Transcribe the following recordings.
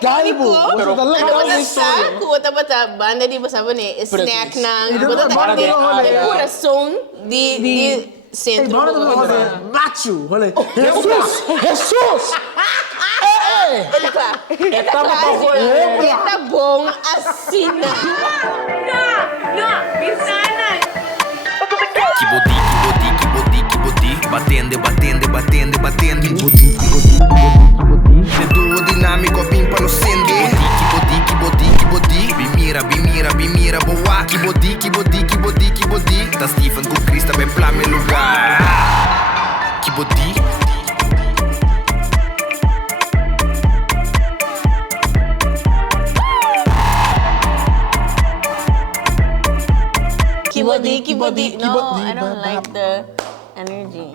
galbo. Pero saco, bota banda di basa ne snack nang bota coração de centro. Macho, olha. Jesus! Tá bom assim. Não, bisana. Kibodi, batende. Se duo dinâmico, pimpa no sende. Kibodi, bimira, boa. Kibodi. Da Steven com Krista, bem plá meu lugar. Kibodi. Kibodi. No, I don't like the energy.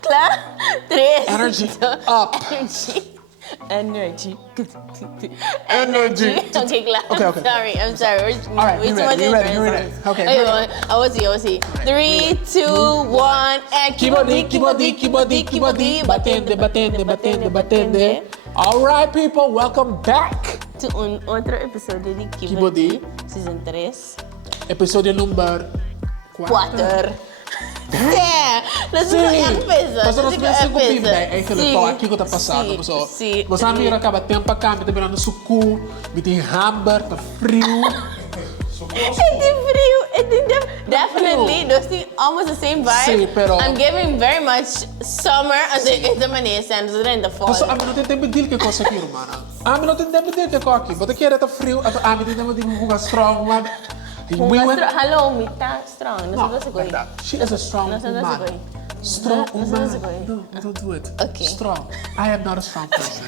Claro? Três. Energy up. Energy. Energy. Okay, claro. Okay. I'm sorry. All right, you ready. Okay. I was see. 3, 2, 1, and Kibodi. Batende. All right, people, welcome back To outro episodio di Kibodi. Season 3. Episodio number 4. Yeah, nós vamos Mas nós pensamos que o é aquele pau aqui que está passando, pessoal. Sim. Mas a minha acaba tempo para cá, me está virando suco, me tem hamburger, tá frio. Definitely, those things almost the same vibe. Sim, pero I'm giving very much summer and the manesa and the fall. Mas a mim não tem tempo de que coisa aqui, irmã. A mim não tem tempo de que coisa aqui. Você quer tá frio, a mim tem tempo de que strong, mas Hello, me tá strong. Não sei se verdade. She is a strong woman. Strong woman. No, don't do it. Okay. Strong. I am not a strong person.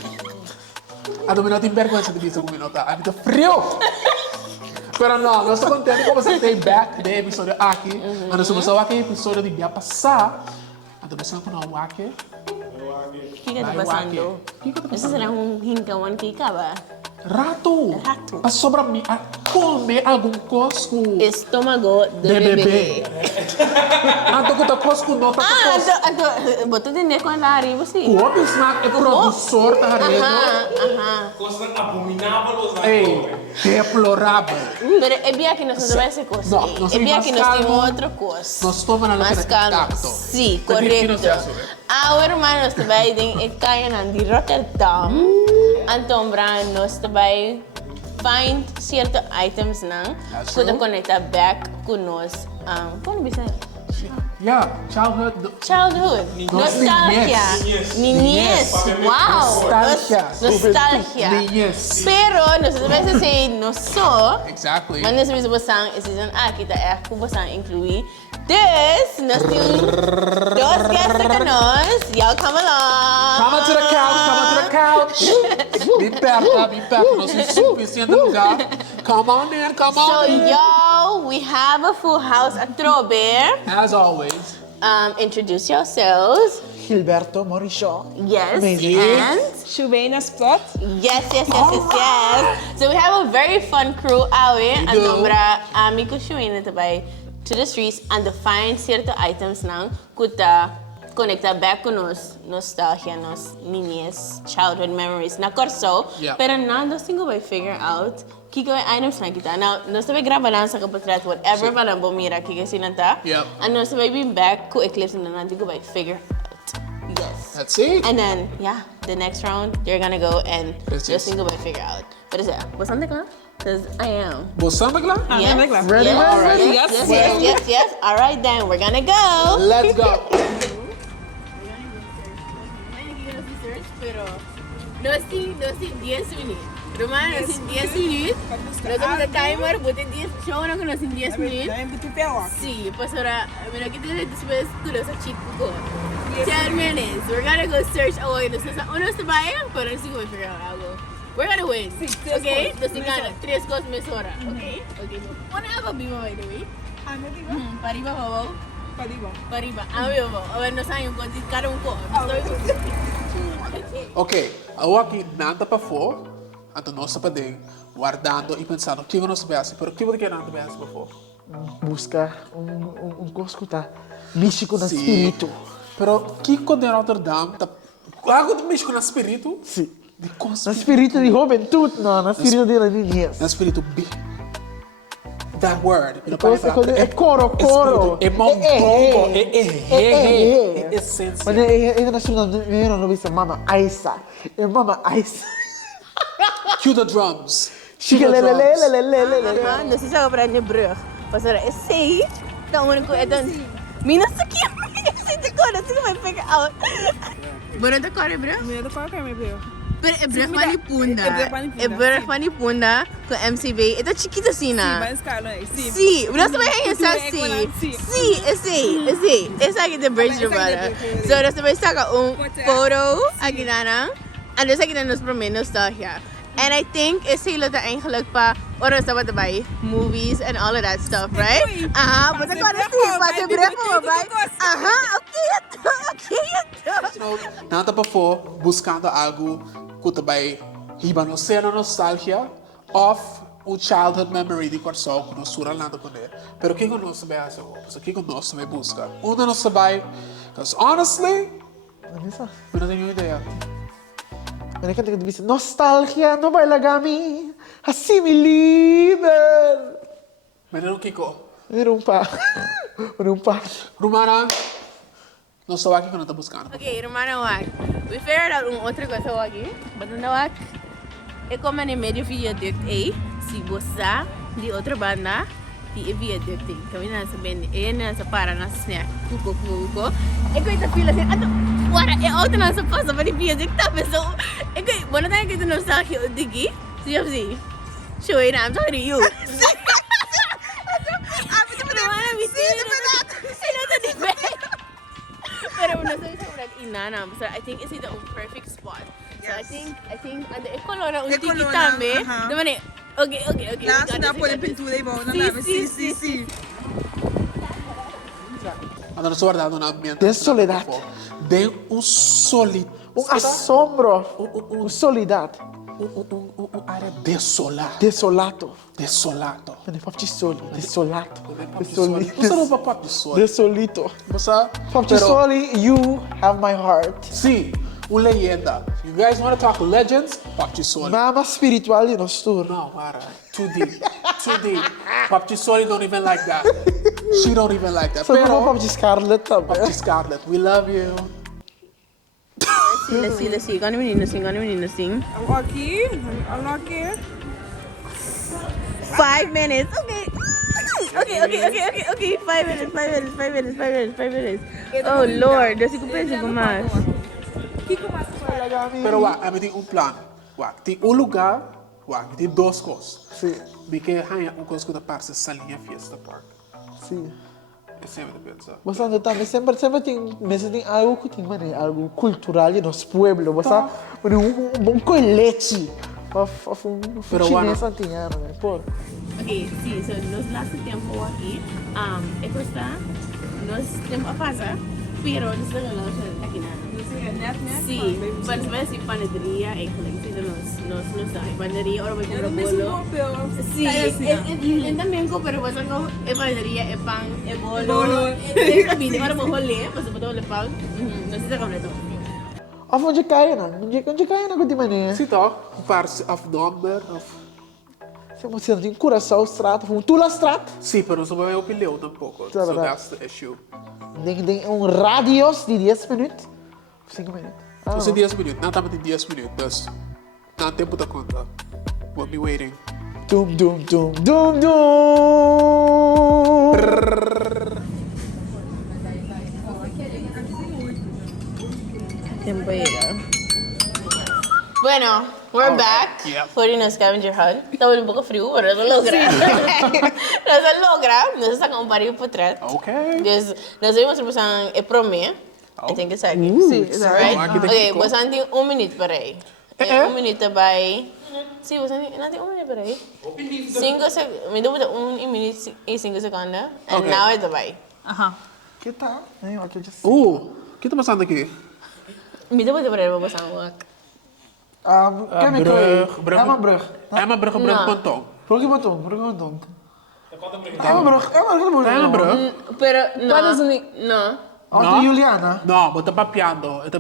A mim não tem vergonha de dizer que eu tá. A mim tá frio. Pero não, nós estamos contentes com você ter back de episódio aqui. Nós estamos aqui episódio de dia passar. Então você não é o aqui. O que está passando? Isso será hinkawan que acaba. Rato. Para sobra mim, comer algum cosco. Estômago de bebê. Então que tá cosco não tá cosco. Então, botou de neco na área, você. O Bismarck é produtor, tá rarendo. Coisa abominável. Ei, deplorável. Pero é bem que nós não vai ser coisa. É bem que nós temos outra coisa. Nós estamos na mais calmo. Sim, correto. Our hermanos também em kayanan de Rotterdam. Então, nós também find certos items não, que conecta back com nós. Como bisa? Yeah, childhood. Nostalgia. Niñez. Wow. Nostalgia. Pero, nós também se nós só. Exactly. Mas nós também passam esse season kita que passam incluir. This, nós temos dois guests com nós. Y'all come along. Come to the couch. Be perto. Nós temos suficiente lugar. Come on in. So, y'all, we have a full house at Trober. As always. Introduce yourselves. Gilberto Morisho. Yes. Amazing. And? Shubena Spot. Yes. So we have a very fun crew awe. We And do. nombra amigo Shubena tabay to the streets and find certain items nang kuta conecta back con nos nostalgia, nos niñez, childhood memories na corso. Yeah. Pero nando singo by figure out kiko items na kita. Now, nós também gravalan sa kapatrat whatever pa lang bumira kiko sinanta. Yep. And nós também being back ku eclipse na nandi ko by figure out. Yes. That's it. And then, the next round, you're gonna go and Yes, just yes. single by figure out. What is that? What's something like? Because I am. Você lá? Yes. Ready? Yes. All right, then we're gonna go. Let's go. Nós temos 10 minutos. Romano, nós temos 10 minutos. Nós temos o timer, botei 10 show, nós temos 10 minutos. Sim, pastora, eu quero dizer depois tudo essa chico go. 10 minutes. We're gonna go search away. Nós estamos trabalhando, pero não sei como figure out algo. We're gonna win. Okay? Nós temos 3 coisas mais hora. Okay? Onde é a bima by the way? Pariba babaw. Pariba. Amigo, nós saímos com cada um co. Ok, eu aqui nada para fora, então nós estamos guardando e pensando o que nós vemos, mas o que você quer nada vemos para fora? Busca cosco tá místico no espírito. Pero o que quando em Rotterdam tá Algo de mexer com o espírito. Sim. De No espírito de juventude, não, no espírito de niñez. No espírito B. That word. É coro. É mondongo. É essência. Mas ainda na segunda, eu não vi mama Aisa. É mama Aisa. Cue the drums. Aha, dus isa ka ni brug. Pasara, say, dan ko edan. Mina sakit. Sige ko na sige may pick out. Bueno, te corre, bro. Mira, do qual que é meu Deus? Pero é brug van die punda. É É brug van die punda com MCB. Ito chiquita sina. Mas cara, sim. Sí, nós também essa sí. Sí, esse. Essa aqui de bridge para. So nós também saca foto aqui na. En dus aqui nos promen nostalgia. And I think is hele te eigenlijk pa oras dapat erbij movies and all of that stuff, right? Aha, but dan pati brepo, right? Aha, okay. So, nada para for buscando algo que também iba no ser nostalgia of un childhood memory di corso que nos sura nada com ele. Pero que não sabe essa coisa, que não sabe buscar. Não sabe, because honestly, Vanessa, eu não tenho ideia. mas eu canto que diz nostalgia, não vai lagami, assim me líder. Mas não Kiko. Era pa. Rumana, não sou aqui que não está buscando. Okay, hermano wag. We figured out outra coisa aqui. But na wag, é como na medio viaduct si bossa di Otrabanda di viaduct. Kami na sa para na snack. Kuko. E ko ita fila sin ato. Wala e auto na sa pasa pa di viaduct tapos so. E ko bona tayo kita nostalgia digi. Siya si. Show it, I'm talking to you. Pero no sé si urat inana, so I think it's the perfect spot. So I think ando e colora un tiki tambe. Domani. Okay. Laatst na po yung pintura iba na namin. Sí. Ando na guardando na ambiente. De soledad. De un solid. Assombro. Soledad. Área desolada. Desolato. Desolato. Mas papo soli. Desolato. Você não vai papo de sol. Desolito. Você? Papo soli, you have my heart. Sim, uma leyenda. You guys want to talk legends? Papo de sol. Mama espiritual de nós tour. No, Mara. Too deep. Papo de sol don't even like that. She don't even like that. Só não papo de Scarlett Papo também. de Scarlett, we love you. Let's see. Kung ano menino sing? Ako aqui. 5 minutes. Okay. 5 minutes. Oh Lord, dosi ko pensa ko mas. Pero wa, a tem plan. Wa, tem lugar, tem duas coisas. Sim. Porque hanya uma coisa que parece salinha fiesta park. Sim. É sempre pensa. Basta também sempre tem algo que tem algo cultural de nosso pueblo. Basta um coelete. Pero Chinês antiano, né? Por. Okay, sí, so nos last tiempo aquí, cuesta nos tiempo a pasa, pero nos da la aquí nada. Sí, mas ves si panadería, nos da panadería, ahora voy a comprar bolo. Sí, también ko, pero vas a go, panadería, pan, bolo. Ahora voy a leer, pues puedo le pan, no sé si completo. Of onde kayanan? Onde kayanan ko di mané? Sim, toch? Parse of number of. Você tem coração straat, of tula straat. Sim, pero não vai opinião tampouco. Tá, So verdade. that's the issue. Tem radios de 10 minutos. 5 minutos. Você 10 minutos, não estava de 10 minutos, mas não tempo da conta. We'll be waiting. Dum. Tiempo llega. Bueno, we're back. Yeah. Putting a scavenger hunt. Estaba un poco frío, pero lo logra. Nos sacan un barrio por atrás. Okay. Dus, nos vemos en el promedio. I think it's like Sí, right? aqui tem Okay, que was anti 1 minuto para aí. 1 minuto by. Sí, was anti 1 minuto para aí. 5 segundos. Me deu 1 minuto e 5 segundos. And Okay. now it's by. Que tal? Aqui já sei. O que está passando aqui? Me deu para aí, vou passar um walk. Que me brug. Emma brug. É uma brug pontão. Por que botão? Emma brug. É uma brug. Pero no. Quantos uni- No. Auto Juliana? No, bota papiando. Ito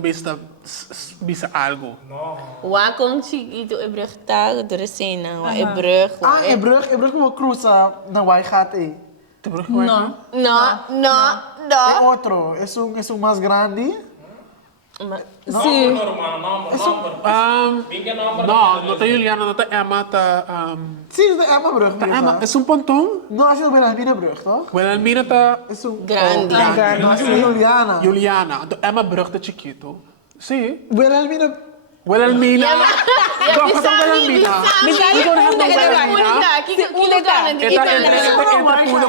bisa algo. Waar komt chiquito e brug tago de resina? Waar e brug? É brug mo cruza na Waikhat eh. No. É outro, é um mais grande. Sim. No ta Juliana, no ta Emma, ta... Sim, é uma brug. Ta Emma, é pontong? Não, acho que é uma brug, toch? Wilhelmina ta... Grande. Não, acho que é Juliana. Juliana. Ito Emma brug ta chiquito. Si. Wilhelmina. Wilhelmina. Ja, Go, patang Wilhelmina. Bisa Wilhelmina. Entra puno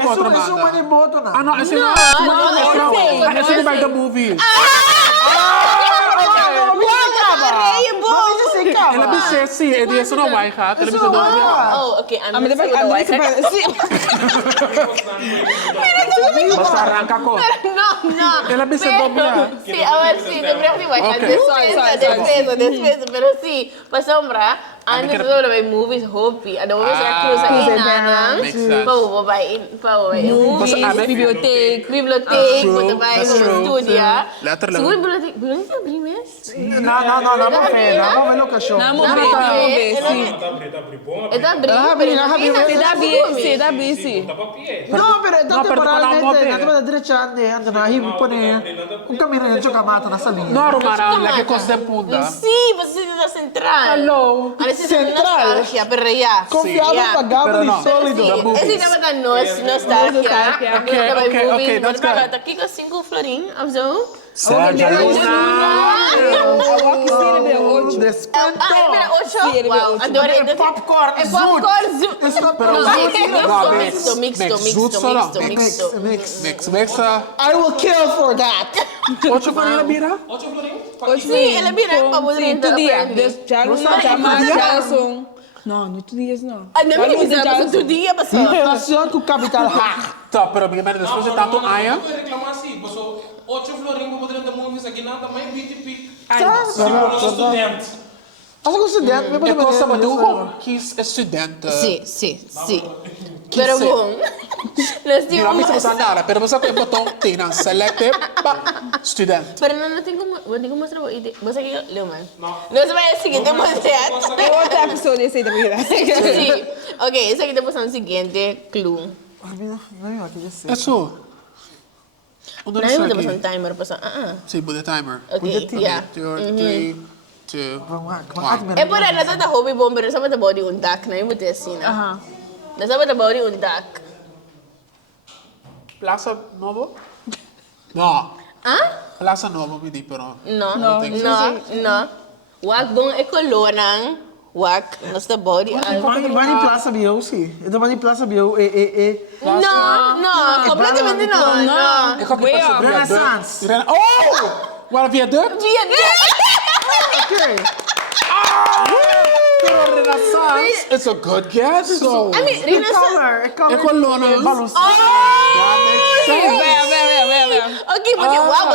ko É um Otrabanda. maniboto na. Ano, esse não. Esse não vai da movies. Ela bisa si, edi esse não vai hat. Ela bisa doon. Oh, oké. Ah, maar dat ben ik sim. Basta arranca ko. No. Ela bisa doon. Sí, ahora sí, de verdad igual. Despesa, pero sí, pa sombra, antes de ver movies, hopi, ada movies yang cruza inang, Makes sense. movies, biblioteek, moeten bij studia. Letterlijk. Seguro biblioteek abrir mes? Não, não fé, não é locação. Não, vamos ver, sim. Está abrindo, Se dá bem, sim. Não, pero ito temporalmente, mover. nato ba diretso ando na hibo po niya. Kung kami na yung kamata na sa linha. No, Romana, lagi ko sa punda. Sí, pues es la central. Hello. A veces es Central. nostalgia, pero ya. Confiado ya. pagado Pero y no. sólido. Sí, esse tema da nostalgia. Okay, that's good. Tá aqui com 5 florinhos, of zo. Sergio Luna. Despanto. Espera, 8? Wow, adoro. É popcorn, É popcorn, zoet. Mix. I will kill for that. Ocho pa rin na bira? Sim, ela vira para poder Sim, entrar. tu dia. Já não já são. Não, não tu dias não. Ah, não me diz nada, tu dia passou. Em relação com o capital hack. Tá, pero bigyan depois de tanto aya. reclamar assim, passou 8 florinhos para poder dar movies aqui não também 20 pico. Sabe? Sim, para o estudante. Ako ko student, may É coisa pala ba que é estudante. Sim. Pero bom, nós Di ba tínhamos... bisa sa nara, pero basta ko botong tinang selective pa student. Pero não tem como mostrar o ide. Você aqui, Leoman. Nós vai a seguinte projeto. Outro episódio esse da vida. Sim. Ok, esse aqui depois é o seguinte clue. Eso. Uno Não é depois um timer para Sí, put the timer. Ok, yeah. 3, 2, 1. É por aí, nós estamos hobby bom, pero sabe da body undak, não é muito assim, né? Aham. Nós sabe da body undak. Plaza Novo? No. Ah? Plaza Novo, hindi pero. No. Wag bong e kolonang, wag nós da body. Vai em Plaza Bio, sim. Então vai em Plaza Bio No, completamente no. Ikaw Way kita sa off. Renaissance. Oh! What viaduct? Okay. Pero Renaissance, it's a good guess. So, I mean, Renaissance. É Colonna. That makes sense. Okay, porque wow,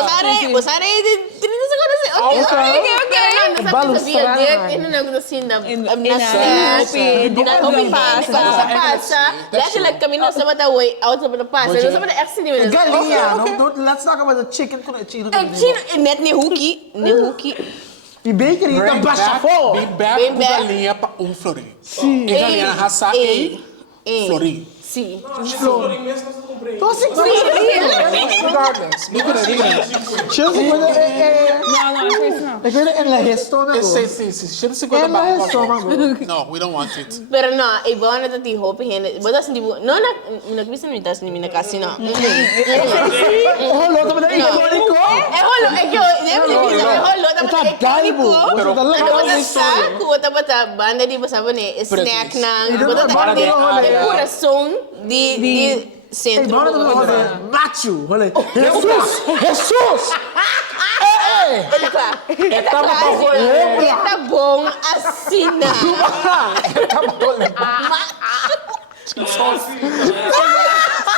bosare de 30 segundos. Okay. Balustrada. Ino na gusto sinda. passa. Dahil lang kami na sa mata way out sa mata pasa. Sa mata accident. Galinha. Let's talk about the chicken con chino. Net ni Huki. E bakery então baixa fo. Big bag com galinha pa florim. Sim. E galinha na raça e florim. Sim. Florinho mesmo nós comprei. Tô assim. Regardless. Chance quando Não, é isso não. é quando é la estômago. Sim. Chega 50 É la bang. estômago. No, we don't want it. Pero no, iba na tati hope hen. Bodas hindi mo. No na nagbisa ni tas ni kasi no. Oh, logo ba daí? Icônico. Holo, holo, dapat galbo. Pero Tapos saco, tapos banda di ba sabi ni snack na. Pura song di centro. Bora do macho. Olha. Jesus. Eta bom assim na.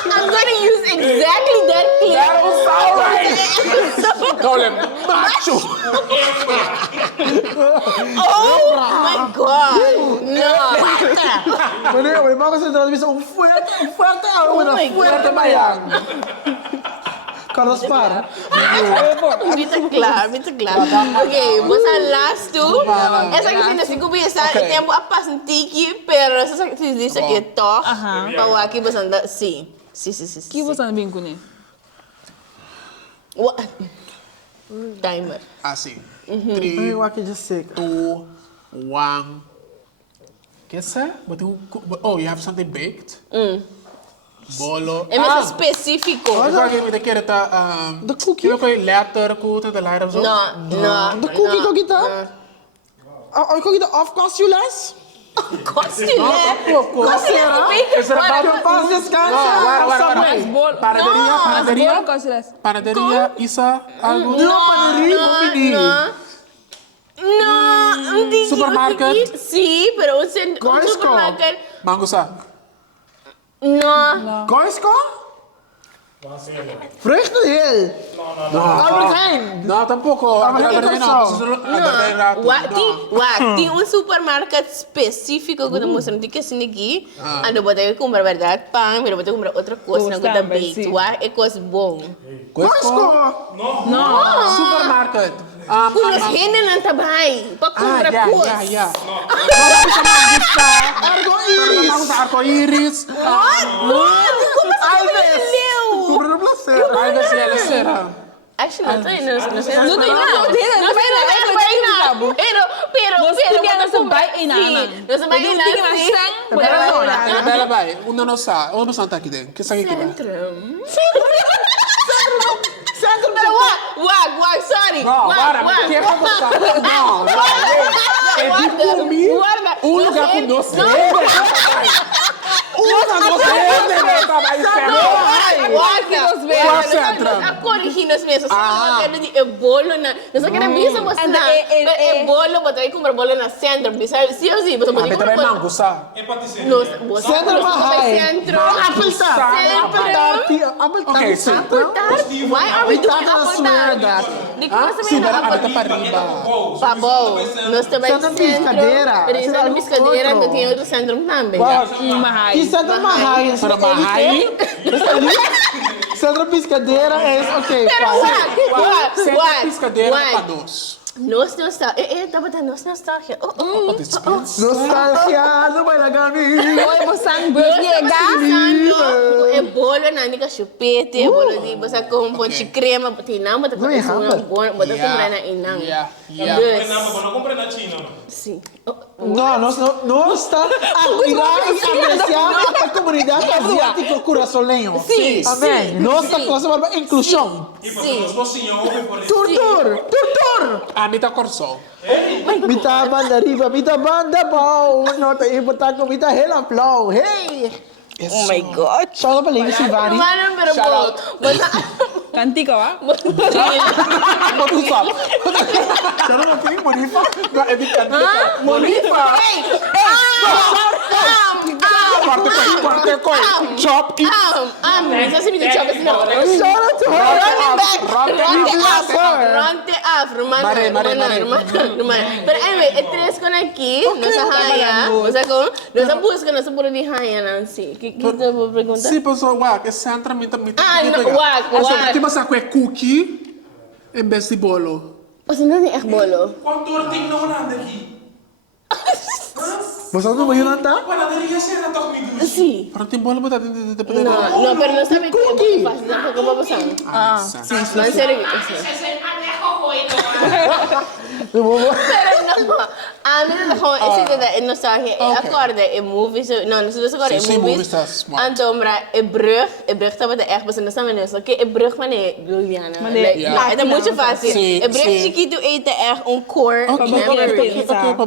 I'm gonna use exactly that clip. That was alright. Call him macho. Oh my god. No. Mas vamos entrar nisso fuerte, Oh my fuerte God. bayan. Carlos Par. Muito claro. Ok, você last two. Essa que você não começa, tempo a passar um tiki, pero essa que diz aqui toque, para aqui você anda, sim. Que você não brinca, né? Timer. Assim. Ai, 3, eu aqui já sei. 2, 1. Que é? Oh, you have something baked? Bolo. É mais específico. Agora que me quer tá The cookie? Eu quero letter com the light of Não. The cookie cookie tá? Oh, cookie tá off cost you less? Costile. Is it about Eu faço descanso. Panaderia, Isa, algo? Não digo. Supermarket? Sim, pero un supermarket. Mangusa. Não. Costco? Vruchtenheel. Albert Heijn. No, tampoco. Tem um supermercado específico que nós não temos aqui. Ando botar comprar verdade pão, mas botar comprar outra coisa, não botar baked. É coisa bom. Costco? No. Supermarket. Pulos hindi nang tabay. Pag comprar coisa. Arco-iris. Compra no placer. Actually, não tem, não sei. Não tem nada. Pero, não se vai em nada. Não se vai em nada. Bela vai. Uno não sabe. Onde você está aqui dentro? Que sabe aqui dentro? Wag, sorry. Não, para. Que é para você? Não. É de comer. Um lugar com doce. A corriginos mesmo. É bolo na. Não sei que era bisa mostrar. É bolo, botar aí comprar bolo na centro. Bisa, sim ou sim. Você pode comprar mango, sabe? Centro Mahai. Centro. Okay, so Why are we doing swear that. sim, para para riba. Pabol, nós também Centro Piscadeira. Centro Piscadeira, não tem outro centro também. E Centro Mahai. Para Mahai. Centro Piscadeira é ok. Sempre piscadeira para doce. Nós não está. Nós não está aqui. Nostalgia, não vai largar mim. Oi, você É bolo na nica chupete, bolo de você com um ponte crema, tem não, mas com isso não bom, mas comprar na inang. Não comprei na China. Sim. Não está a apreciar a comunidade asiática corazolenho. Sim. Amém. Nossa coisa para inclusão. E para nós cozinhamos por isso. Turtur. Ah, me tá corso. Mita banda riba, mita banda bom. Não tem importar com mita hela flow. Hey. Oh my God. Shout out para Lady Silvani. Mano, pero bom. Cantica, va? What is up? Shout out para Monifa. No, é de cantar. Monifa. Parte coi. Chop it. Não sei se chop assim não. Shout out to her. Run the afro, mano. Mare. Pero anyway, é três com aqui, nossa raia. Você com, nossa busca, nossa pura de raia, não sei. Que você vai perguntar? Sim, pessoal, wag, é centro muito. Wag. Tipo assim, é cookie em vez de bolo. Você não tem bolo? Quanto tem não nada aqui? Você não vai nantar? Panaderia será dormido. Sim. Pero tem bolo para Não, pero não sabe que é fácil, não como você. sim. Não sei. Pero não. A mim não é esse que não sabe. Acorda, é movies, não sei se agora é movies. Então, é brug estava de erg, você não sabe nisso. Que é brug, mas é Juliana. É muito fácil. É brug chiquito e de erg core.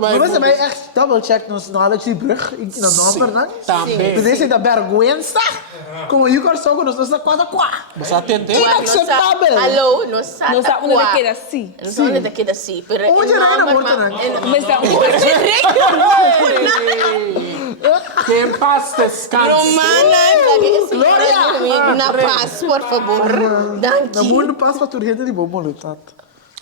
Mas você vai echt double check nos knowledge de brug in de number, não? Também. Você tem da vergonha, como eu quero só com nós nossa quadra quá. Você atende? Inacceptável. Alô, não sabe. Não sabe onde daquele assim. Não sabe onde daquele assim. Onde era na morta, né? Mas tá Quem paz descanse. Romana, na paz, por favor. No mundo passa para turreta de bom lutar.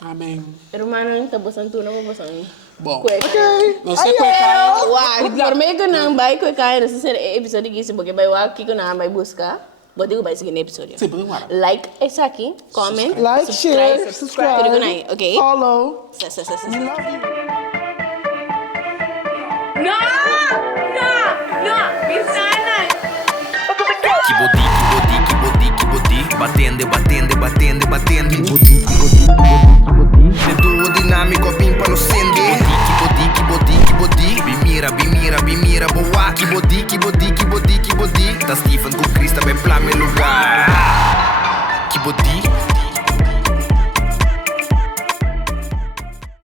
Amém. Romana, não tá boçando tudo, não vou boçando. Bom. Ok. Não sei qual é. Uau, por meio que não vai com a não sei se é episódio que porque vai o que não vai buscar. Bota o seguinte episódio. Sim, podemos parar. Like esse aqui, comment, Like, share, subscribe, Tudo bem, ok? follow. Sa. We love you. No! Bisana! Kibodi, batende. Le duo dinamico pimpa no sende. Kibodi, bimira, boa. Kibodi. Ta Steven com Krista bem plame lugar. Kibodi.